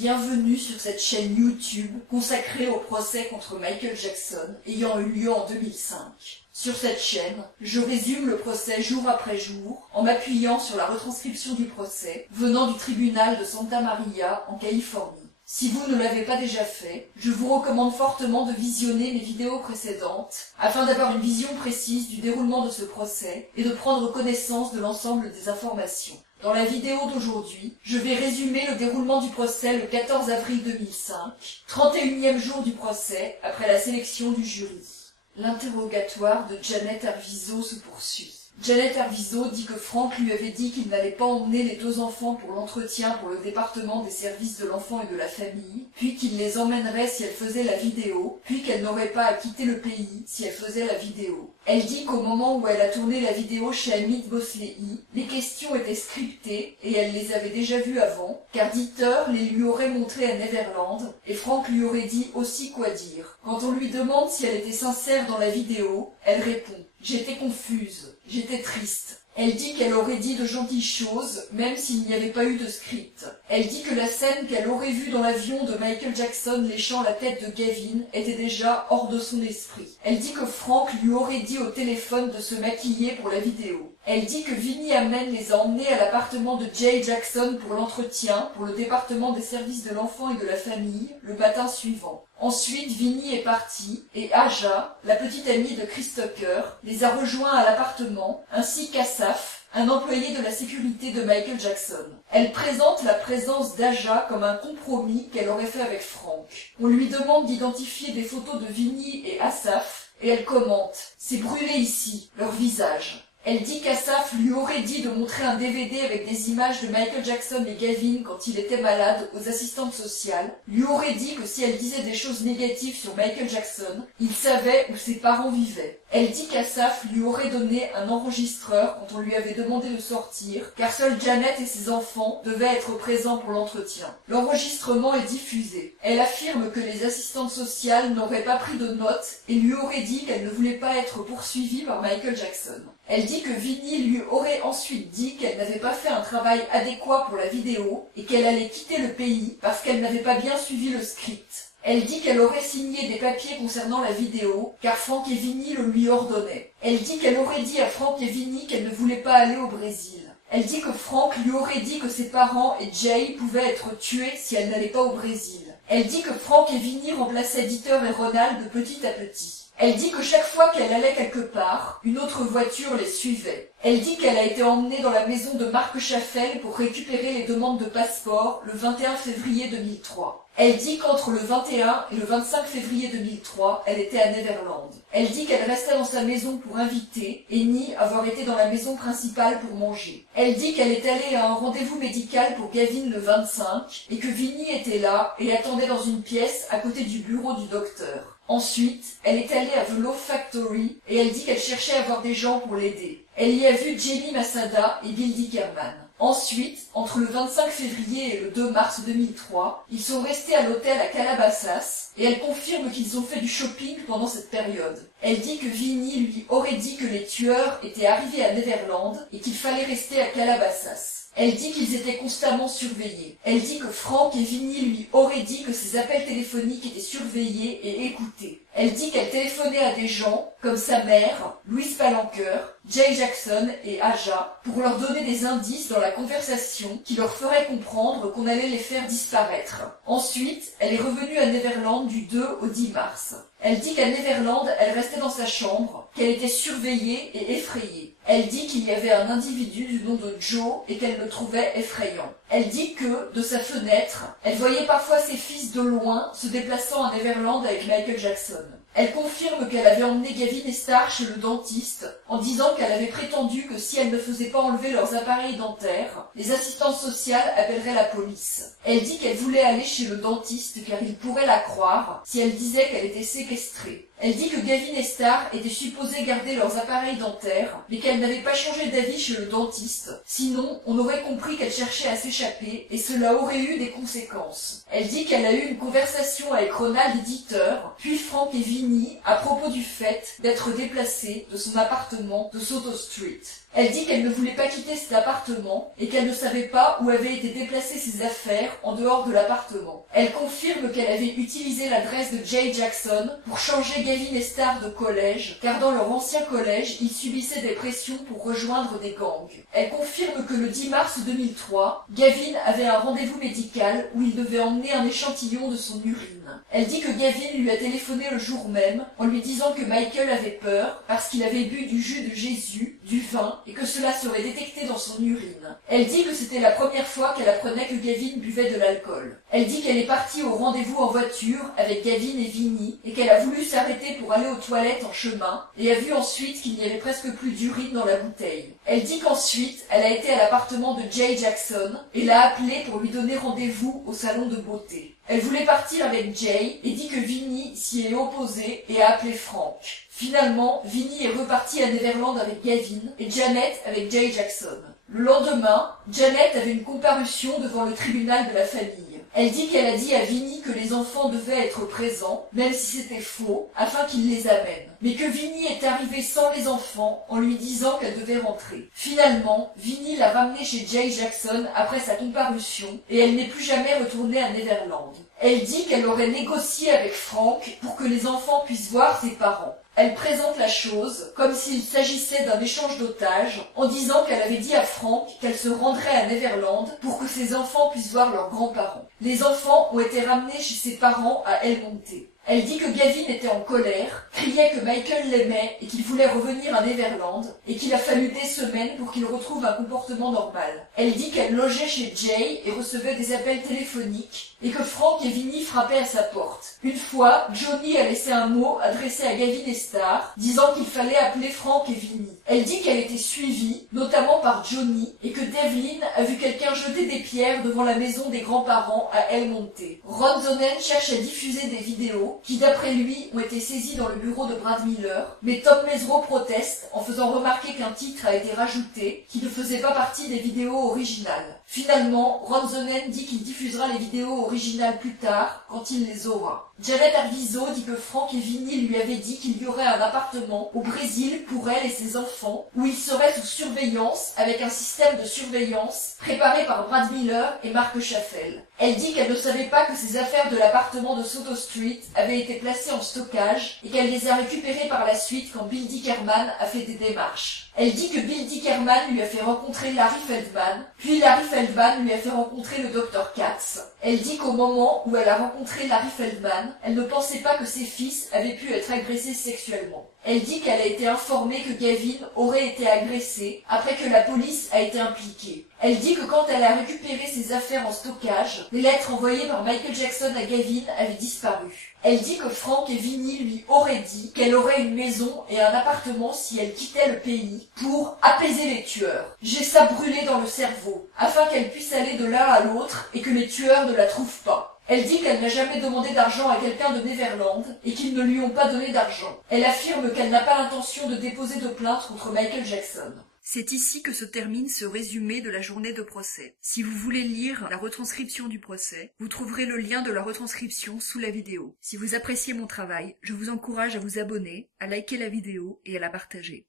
Bienvenue sur cette chaîne YouTube consacrée au procès contre Michael Jackson ayant eu lieu en 2005. Sur cette chaîne, je résume le procès jour après jour en m'appuyant sur la retranscription du procès venant du tribunal de Santa Maria en Californie. Si vous ne l'avez pas déjà fait, je vous recommande fortement de visionner mes vidéos précédentes afin d'avoir une vision précise du déroulement de ce procès et de prendre connaissance de l'ensemble des informations. Dans la vidéo d'aujourd'hui, je vais résumer le déroulement du procès le 14 avril 2005, 31e jour du procès après la sélection du jury. L'interrogatoire de Janet Arvizo se poursuit. Janet Arvizo dit que Frank lui avait dit qu'il n'allait pas emmener les deux enfants pour l'entretien pour le département des services de l'enfant et de la famille, puis qu'il les emmènerait si elle faisait la vidéo, puis qu'elle n'aurait pas à quitter le pays si elle faisait la vidéo. Elle dit qu'au moment où elle a tourné la vidéo chez Amit Bosley, les questions étaient scriptées et elle les avait déjà vues avant, car Dieter les lui aurait montrées à Neverland et Frank lui aurait dit aussi quoi dire. Quand on lui demande si elle était sincère dans la vidéo, elle répond « J'étais confuse, j'étais triste ». Elle dit qu'elle aurait dit de gentilles choses, même s'il n'y avait pas eu de script. Elle dit que la scène qu'elle aurait vue dans l'avion de Michael Jackson léchant la tête de Gavin était déjà hors de son esprit. Elle dit que Frank lui aurait dit au téléphone de se maquiller pour la vidéo. Elle dit que Vinnie Amen les a emmenés à l'appartement de Jay Jackson pour l'entretien, pour le département des services de l'enfant et de la famille, le matin suivant. Ensuite, Vinnie est parti, et Aja, la petite amie de Chris Tucker, les a rejoints à l'appartement, ainsi qu'Asaf, un employé de la sécurité de Michael Jackson. Elle présente la présence d'Aja comme un compromis qu'elle aurait fait avec Frank. On lui demande d'identifier des photos de Vinnie et Asaf, et elle commente « C'est brûlé ici, leur visage ». Elle dit qu'Asaf lui aurait dit de montrer un DVD avec des images de Michael Jackson et Gavin quand il était malade aux assistantes sociales, lui aurait dit que si elle disait des choses négatives sur Michael Jackson, il savait où ses parents vivaient. Elle dit qu'Asaf lui aurait donné un enregistreur quand on lui avait demandé de sortir, car seule Janet et ses enfants devaient être présents pour l'entretien. L'enregistrement est diffusé. Elle affirme que les assistantes sociales n'auraient pas pris de notes et lui aurait dit qu'elle ne voulait pas être poursuivie par Michael Jackson. Elle dit que Vinnie lui aurait ensuite dit qu'elle n'avait pas fait un travail adéquat pour la vidéo et qu'elle allait quitter le pays parce qu'elle n'avait pas bien suivi le script. Elle dit qu'elle aurait signé des papiers concernant la vidéo, car Frank et Vinnie le lui ordonnaient. Elle dit qu'elle aurait dit à Frank et Vinnie qu'elle ne voulait pas aller au Brésil. Elle dit que Frank lui aurait dit que ses parents et Jay pouvaient être tués si elle n'allait pas au Brésil. Elle dit que Frank et Vinnie remplaçaient Dieter et Ronald de petit à petit. Elle dit que chaque fois qu'elle allait quelque part, une autre voiture les suivait. Elle dit qu'elle a été emmenée dans la maison de Marc Chaffel pour récupérer les demandes de passeport le 21 février 2003. Elle dit qu'entre le 21 et le 25 février 2003, elle était à Neverland. Elle dit qu'elle restait dans sa maison pour inviter et nie avoir été dans la maison principale pour manger. Elle dit qu'elle est allée à un rendez-vous médical pour Gavin le 25 et que Vinnie était là et attendait dans une pièce à côté du bureau du docteur. Ensuite, elle est allée à The Love Factory et elle dit qu'elle cherchait à voir des gens pour l'aider. Elle y a vu Jamie Masada et Bill Dickerman. Ensuite, entre le 25 février et le 2 mars 2003, ils sont restés à l'hôtel à Calabasas et elle confirme qu'ils ont fait du shopping pendant cette période. Elle dit que Vinnie lui aurait dit que les tueurs étaient arrivés à Neverland et qu'il fallait rester à Calabasas. Elle dit qu'ils étaient constamment surveillés. Elle dit que Frank et Vinnie lui auraient dit que ses appels téléphoniques étaient surveillés et écoutés. Elle dit qu'elle téléphonait à des gens, comme sa mère, Louise Palanker, Jay Jackson et Aja, pour leur donner des indices dans la conversation qui leur feraient comprendre qu'on allait les faire disparaître. Ensuite, elle est revenue à Neverland du 2 au 10 mars. Elle dit qu'à Neverland, elle restait dans sa chambre, qu'elle était surveillée et effrayée. Elle dit qu'il y avait un individu du nom de Joe et qu'elle le trouvait effrayant. Elle dit que, de sa fenêtre, elle voyait parfois ses fils de loin se déplaçant à Neverland avec Michael Jackson. Elle confirme qu'elle avait emmené Gavin et Star chez le dentiste en disant qu'elle avait prétendu que si elles ne faisaient pas enlever leurs appareils dentaires, les assistantes sociales appelleraient la police. Elle dit qu'elle voulait aller chez le dentiste car il pourrait la croire si elle disait qu'elle était séquestrée. Elle dit que Gavin et Star étaient supposés garder leurs appareils dentaires, mais qu'elle n'avait pas changé d'avis chez le dentiste. Sinon, on aurait compris qu'elle cherchait à s'échapper, et cela aurait eu des conséquences. Elle dit qu'elle a eu une conversation avec Ronald et Dieter, puis Frank et Vinnie, à propos du fait d'être déplacée de son appartement de Soto Street. Elle dit qu'elle ne voulait pas quitter cet appartement et qu'elle ne savait pas où avaient été déplacées ses affaires en dehors de l'appartement. Elle confirme qu'elle avait utilisé l'adresse de Jay Jackson pour changer Gavin et Star de collège, car dans leur ancien collège, ils subissaient des pressions pour rejoindre des gangs. Elle confirme que le 10 mars 2003, Gavin avait un rendez-vous médical où il devait emmener un échantillon de son urine. Elle dit que Gavin lui a téléphoné le jour même en lui disant que Michael avait peur parce qu'il avait bu du jus de Jésus, du vin, et que cela serait détecté dans son urine. Elle dit que c'était la première fois qu'elle apprenait que Gavin buvait de l'alcool. Elle dit qu'elle est partie au rendez-vous en voiture avec Gavin et Vinnie et qu'elle a voulu s'arrêter pour aller aux toilettes en chemin et a vu ensuite qu'il n'y avait presque plus d'urine dans la bouteille. Elle dit qu'ensuite, elle a été à l'appartement de Jay Jackson et l'a appelé pour lui donner rendez-vous au salon de beauté. Elle voulait partir avec Jay et dit que Vinnie s'y est opposé et a appelé Frank. Finalement, Vinnie est repartie à Neverland avec Gavin et Janet avec Jay Jackson. Le lendemain, Janet avait une comparution devant le tribunal de la famille. Elle dit qu'elle a dit à Vinnie que les enfants devaient être présents, même si c'était faux, afin qu'il les amène. Mais que Vinnie est arrivée sans les enfants en lui disant qu'elle devait rentrer. Finalement, Vinnie l'a ramenée chez Jay Jackson après sa comparution et elle n'est plus jamais retournée à Neverland. Elle dit qu'elle aurait négocié avec Frank pour que les enfants puissent voir ses parents. Elle présente la chose comme s'il s'agissait d'un échange d'otages en disant qu'elle avait dit à Frank qu'elle se rendrait à Neverland pour que ses enfants puissent voir leurs grands-parents. Les enfants ont été ramenés chez ses parents à El Monte. Elle dit que Gavin était en colère, criait que Michael l'aimait et qu'il voulait revenir à Neverland, et qu'il a fallu des semaines pour qu'il retrouve un comportement normal. Elle dit qu'elle logeait chez Jay et recevait des appels téléphoniques, et que Frank et Vinnie frappaient à sa porte. Une fois, Johnny a laissé un mot adressé à Gavin et Star, disant qu'il fallait appeler Frank et Vinnie. Elle dit qu'elle était suivie, notamment par Johnny, et que Devlin a vu quelqu'un jeter des pierres devant la maison des grands-parents à El Monte. Ron Zonen cherche à diffuser des vidéos, qui d'après lui ont été saisis dans le bureau de Brad Miller, mais Tom Mesereau proteste en faisant remarquer qu'un titre a été rajouté qui ne faisait pas partie des vidéos originales. Finalement, Ron Zonen dit qu'il diffusera les vidéos originales plus tard, quand il les aura. Janet Arvizo dit que Frank et Vinnie lui avaient dit qu'il y aurait un appartement au Brésil pour elle et ses enfants, où ils seraient sous surveillance avec un système de surveillance préparé par Brad Miller et Mark Schaffel. Elle dit qu'elle ne savait pas que ses affaires de l'appartement de Soto Street avaient été placées en stockage et qu'elle les a récupérées par la suite quand Bill Dickerman a fait des démarches. Elle dit que Bill Dickerman lui a fait rencontrer Larry Feldman, puis Larry Feldman lui a fait rencontrer le Dr Katz. Elle dit qu'au moment où elle a rencontré Larry Feldman, elle ne pensait pas que ses fils avaient pu être agressés sexuellement. Elle dit qu'elle a été informée que Gavin aurait été agressé après que la police a été impliquée. Elle dit que quand elle a récupéré ses affaires en stockage, les lettres envoyées par Michael Jackson à Gavin avaient disparu. Elle dit que Frank et Vinnie lui auraient dit qu'elle aurait une maison et un appartement si elle quittait le pays pour apaiser les tueurs. J'ai ça brûlé dans le cerveau, afin qu'elle puisse aller de l'un à l'autre et que les tueurs ne la trouvent pas. Elle dit qu'elle n'a jamais demandé d'argent à quelqu'un de Neverland et qu'ils ne lui ont pas donné d'argent. Elle affirme qu'elle n'a pas l'intention de déposer de plainte contre Michael Jackson. C'est ici que se termine ce résumé de la journée de procès. Si vous voulez lire la retranscription du procès, vous trouverez le lien de la retranscription sous la vidéo. Si vous appréciez mon travail, je vous encourage à vous abonner, à liker la vidéo et à la partager.